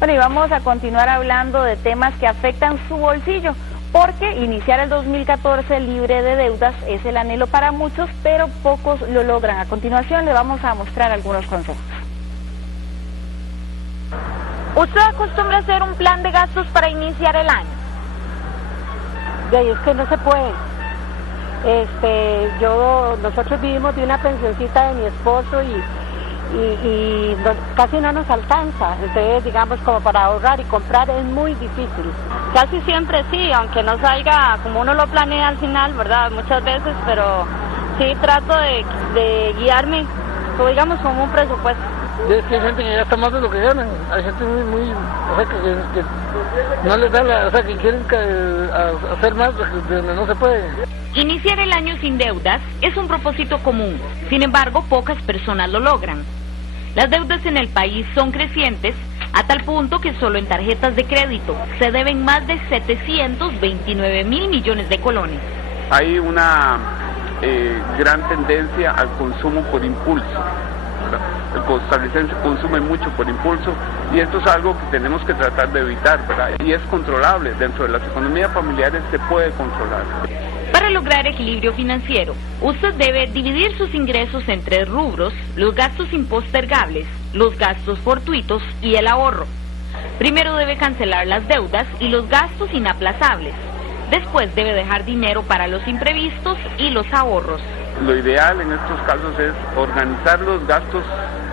Bueno, y vamos a continuar hablando de temas que afectan su bolsillo, porque iniciar el 2014 libre de deudas es el anhelo para muchos, pero pocos lo logran. A continuación le vamos a mostrar algunos consejos. ¿Usted acostumbra a hacer un plan de gastos para iniciar el año? Es que no se puede. Nosotros vivimos de una pensioncita de mi esposo y casi no nos alcanza. Entonces, digamos, como para ahorrar y comprar es muy difícil. Casi siempre sí, aunque no salga como uno lo planea al final, ¿verdad? Muchas veces, pero sí trato de guiarme, digamos, como un presupuesto. Es que hay gente que gasta más de lo que ganan, hay gente o sea, que no les da o sea, que quieren hacer más de donde no se puede. Iniciar el año sin deudas es un propósito común, sin embargo, pocas personas lo logran. Las deudas en el país son crecientes, a tal punto que solo en tarjetas de crédito se deben más de 729 mil millones de colones. Hay una gran tendencia al consumo por impulso. El costarricense consume mucho por impulso y esto es algo que tenemos que tratar de evitar, ¿verdad? Y es controlable, dentro de las economías familiares se puede controlar. Para lograr equilibrio financiero, usted debe dividir sus ingresos en 3 rubros: los gastos impostergables, los gastos fortuitos y el ahorro. Primero debe cancelar las deudas y los gastos inaplazables. Después debe dejar dinero para los imprevistos y los ahorros. Lo ideal en estos casos es organizar los gastos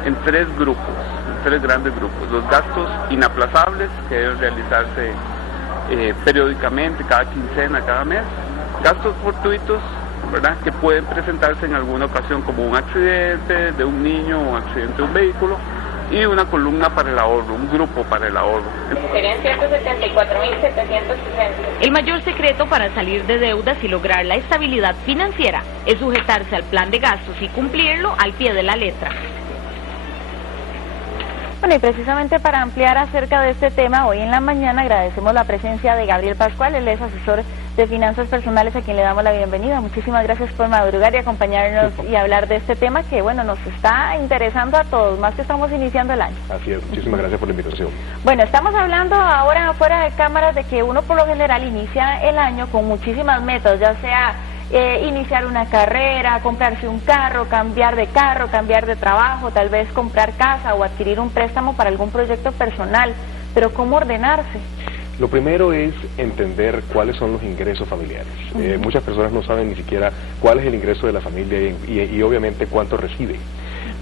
en 3 grupos, en 3 grandes grupos. Los gastos inaplazables, que deben realizarse periódicamente, cada quincena, cada mes. Gastos fortuitos, ¿verdad?, que pueden presentarse en alguna ocasión, como un accidente de un niño o un accidente de un vehículo. Y una columna para el ahorro, un grupo para el ahorro. Serían 174.760. El mayor secreto para salir de deudas y lograr la estabilidad financiera es sujetarse al plan de gastos y cumplirlo al pie de la letra. Bueno, y precisamente para ampliar acerca de este tema, hoy en la mañana agradecemos la presencia de Gabriel Pascual, él es asesor de finanzas personales, a quien le damos la bienvenida. Muchísimas gracias por madrugar y acompañarnos y hablar de este tema que, bueno, nos está interesando a todos, más que estamos iniciando el año. Así es, muchísimas gracias por la invitación. Bueno, estamos hablando ahora fuera de cámaras de que uno por lo general inicia el año con muchísimas metas, ya sea iniciar una carrera, comprarse un carro, cambiar de trabajo, tal vez comprar casa o adquirir un préstamo para algún proyecto personal, pero ¿cómo ordenarse? Lo primero es entender cuáles son los ingresos familiares. Muchas personas no saben ni siquiera cuál es el ingreso de la familia y obviamente cuánto recibe.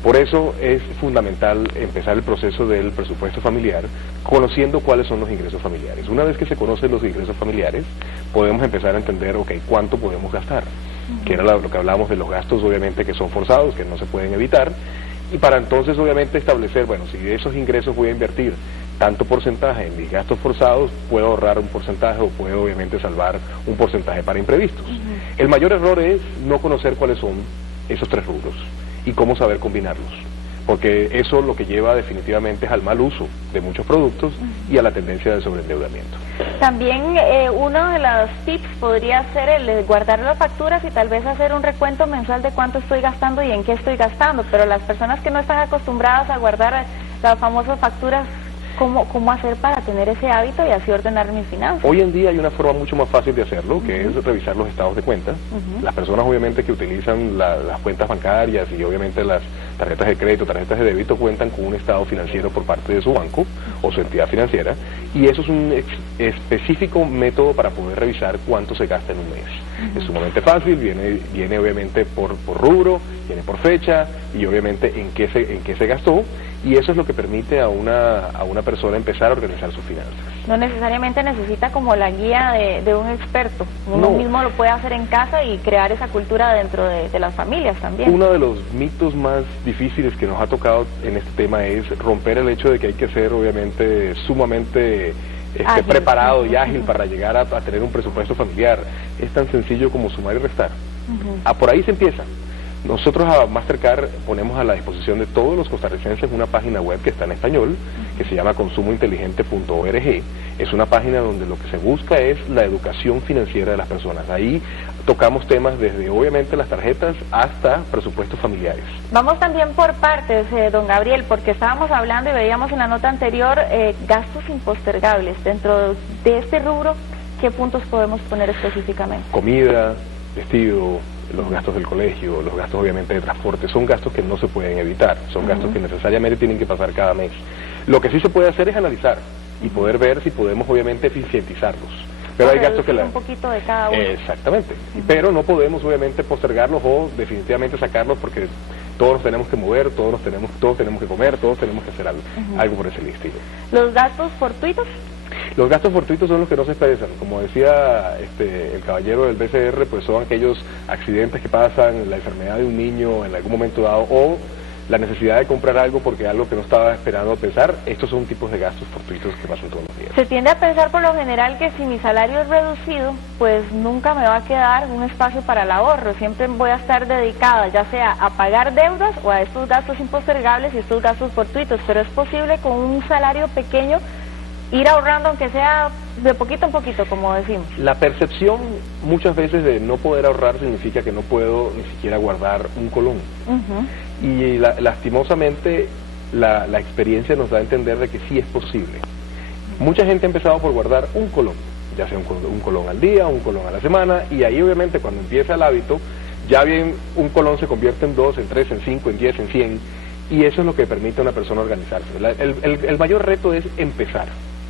Por eso es fundamental empezar el proceso del presupuesto familiar conociendo cuáles son los ingresos familiares. Una vez que se conocen los ingresos familiares, podemos empezar a entender, ok, cuánto podemos gastar, que era lo que hablábamos de los gastos, obviamente, que son forzados, que no se pueden evitar, y para entonces, obviamente, establecer, bueno, si de esos ingresos voy a invertir tanto porcentaje en mis gastos forzados, puedo ahorrar un porcentaje o puedo, obviamente, salvar un porcentaje para imprevistos. El mayor error es no conocer cuáles son esos 3 rubros y cómo saber combinarlos, porque eso lo que lleva definitivamente es al mal uso de muchos productos y a la tendencia del sobreendeudamiento. También uno de los tips podría ser el guardar las facturas y tal vez hacer un recuento mensual de cuánto estoy gastando y en qué estoy gastando, pero las personas que no están acostumbradas a guardar las famosas facturas, ¿cómo hacer para tener ese hábito y así ordenar mis finanzas? Hoy en día hay una forma mucho más fácil de hacerlo, que es revisar los estados de cuenta. Las personas obviamente que utilizan las cuentas bancarias y obviamente las tarjetas de crédito, tarjetas de débito, cuentan con un estado financiero por parte de su banco o su entidad financiera, y eso es un específico método para poder revisar cuánto se gasta en un mes. Es sumamente fácil, viene obviamente por rubro, viene por fecha y obviamente en qué se gastó, y eso es lo que permite a una persona empezar a organizar sus finanzas. No necesariamente necesita como la guía de un experto, uno mismo lo puede hacer en casa y crear esa cultura dentro de las familias también. Uno de los mitos más difíciles que nos ha tocado en este tema es romper el hecho de que hay que ser obviamente sumamente preparado y ágil para llegar a tener un presupuesto familiar. Es tan sencillo como sumar y restar. Por ahí se empieza. Nosotros a Mastercard ponemos a la disposición de todos los costarricenses una página web que está en español, que se llama consumointeligente.org. Es una página donde lo que se busca es la educación financiera de las personas. Ahí tocamos temas desde obviamente las tarjetas hasta presupuestos familiares. Vamos también por partes, don Gabriel, porque estábamos hablando y veíamos en la nota anterior gastos impostergables. Dentro de este rubro, ¿qué puntos podemos poner específicamente? Comida, vestido, los gastos del colegio, los gastos obviamente de transporte, son gastos que no se pueden evitar, son gastos que necesariamente tienen que pasar cada mes. Lo que sí se puede hacer es analizar y poder ver si podemos obviamente eficientizarlos. Pero hay gastos que un poquito de cada uno. Exactamente, pero no podemos obviamente postergarlos o definitivamente sacarlos porque todos nos tenemos que mover, todos tenemos que comer, todos tenemos que hacer algo por ese estilo. ¿Los gastos fortuitos? Los gastos fortuitos son los que no se expresan. Como decía el caballero del BCR, pues son aquellos accidentes que pasan, la enfermedad de un niño en algún momento dado o la necesidad de comprar algo porque algo que no estaba esperando pensar. Estos son tipos de gastos fortuitos que pasan todos los días. Se tiende a pensar por lo general que si mi salario es reducido, pues nunca me va a quedar un espacio para el ahorro. Siempre voy a estar dedicada ya sea a pagar deudas o a estos gastos impostergables y estos gastos fortuitos. Pero es posible con un salario pequeño ir ahorrando, aunque sea de poquito en poquito, como decimos. La percepción muchas veces de no poder ahorrar significa que no puedo ni siquiera guardar un colón. Y lastimosamente la experiencia nos da a entender de que sí es posible. Mucha gente ha empezado por guardar un colón, ya sea un colón al día, un colón a la semana, y ahí obviamente cuando empieza el hábito, ya bien un colón se convierte en 2, en 3, en 5, en 10, en 100, y eso es lo que permite a una persona organizarse. El mayor reto es empezar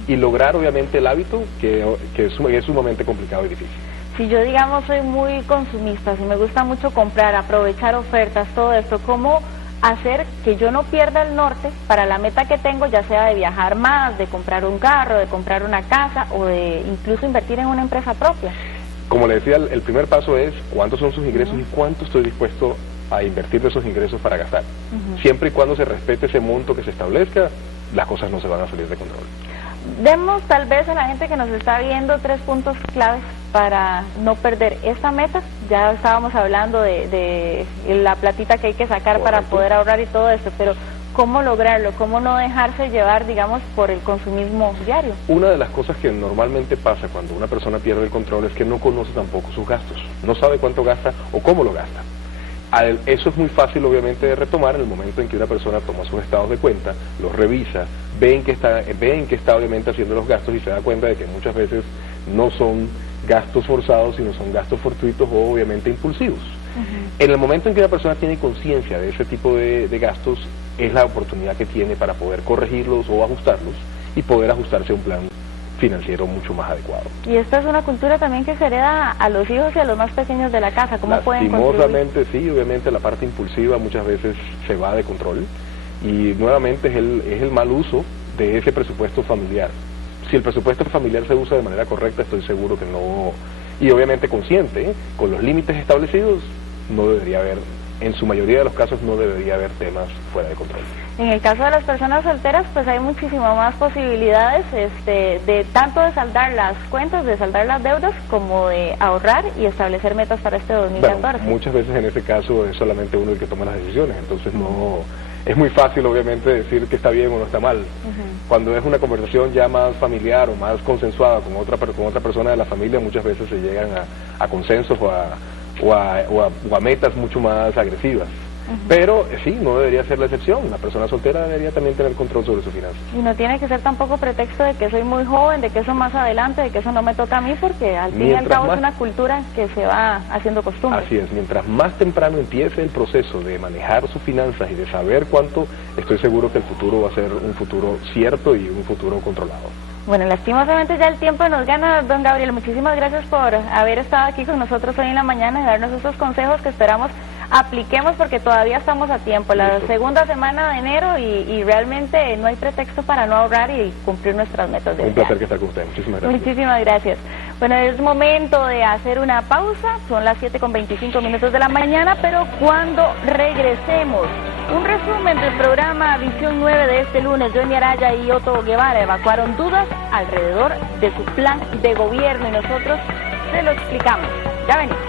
y lograr obviamente el hábito, que es sumamente complicado y difícil. Si yo, digamos, soy muy consumista, si me gusta mucho comprar, aprovechar ofertas, todo esto, ¿cómo hacer que yo no pierda el norte para la meta que tengo, ya sea de viajar más, de comprar un carro, de comprar una casa o de incluso invertir en una empresa propia? Como le decía, el primer paso es cuántos son sus ingresos y cuánto estoy dispuesto a invertir de esos ingresos para gastar. Siempre y cuando se respete ese monto que se establezca, las cosas no se van a salir de control. Demos tal vez a la gente que nos está viendo 3 puntos claves para no perder esta meta. Ya estábamos hablando de la platita que hay que sacar para poder ahorrar y todo esto, pero ¿cómo lograrlo? ¿Cómo no dejarse llevar, digamos, por el consumismo diario? Una de las cosas que normalmente pasa cuando una persona pierde el control es que no conoce tampoco sus gastos, no sabe cuánto gasta o cómo lo gasta. Eso es muy fácil obviamente de retomar en el momento en que una persona toma sus estados de cuenta, los revisa, ven que está obviamente haciendo los gastos y se da cuenta de que muchas veces no son gastos forzados, sino son gastos fortuitos o obviamente impulsivos. En el momento en que una persona tiene conciencia de ese tipo de gastos, es la oportunidad que tiene para poder corregirlos o ajustarlos y poder ajustarse a un plan financiero mucho más adecuado. Y esta es una cultura también que se hereda a los hijos y a los más pequeños de la casa. ¿Cómo pueden contribuir? Lastimosamente sí, obviamente la parte impulsiva muchas veces se va de control y nuevamente es el mal uso de ese presupuesto familiar. Si el presupuesto familiar se usa de manera correcta, estoy seguro que no, y obviamente consciente, con los límites establecidos, no debería haber, en su mayoría de los casos no debería haber temas fuera de control. En el caso de las personas solteras, pues hay muchísimas más posibilidades de tanto de saldar las cuentas, de saldar las deudas, como de ahorrar y establecer metas para este 2014. Bueno, muchas veces en ese caso es solamente uno el que toma las decisiones, entonces no es muy fácil obviamente decir que está bien o no está mal. Cuando es una conversación ya más familiar o más consensuada con otra persona de la familia, muchas veces se llegan a consensos o a metas mucho más agresivas. Pero sí, no debería ser la excepción. La persona soltera debería también tener control sobre sus finanzas. Y no tiene que ser tampoco pretexto de que soy muy joven, de que eso más adelante, de que eso no me toca a mí, porque al fin y al cabo es una cultura que se va haciendo costumbre. Así es, mientras más temprano empiece el proceso de manejar sus finanzas y de saber cuánto, estoy seguro que el futuro va a ser un futuro cierto y un futuro controlado. Bueno, lastimosamente ya el tiempo nos gana, don Gabriel. Muchísimas gracias por haber estado aquí con nosotros hoy en la mañana y darnos estos consejos que esperamos apliquemos porque todavía estamos a tiempo. La segunda semana de enero y realmente no hay pretexto para no ahorrar y cumplir nuestras metas. Un placer que estar con usted. Muchísimas gracias. Muchísimas gracias. Bueno, es momento de hacer una pausa. Son las 7:25 de la mañana, pero cuando regresemos, un resumen del programa Visión 9 de este lunes. Johnny Araya y Otto Guevara evacuaron dudas alrededor de su plan de gobierno y nosotros se lo explicamos. Ya venimos.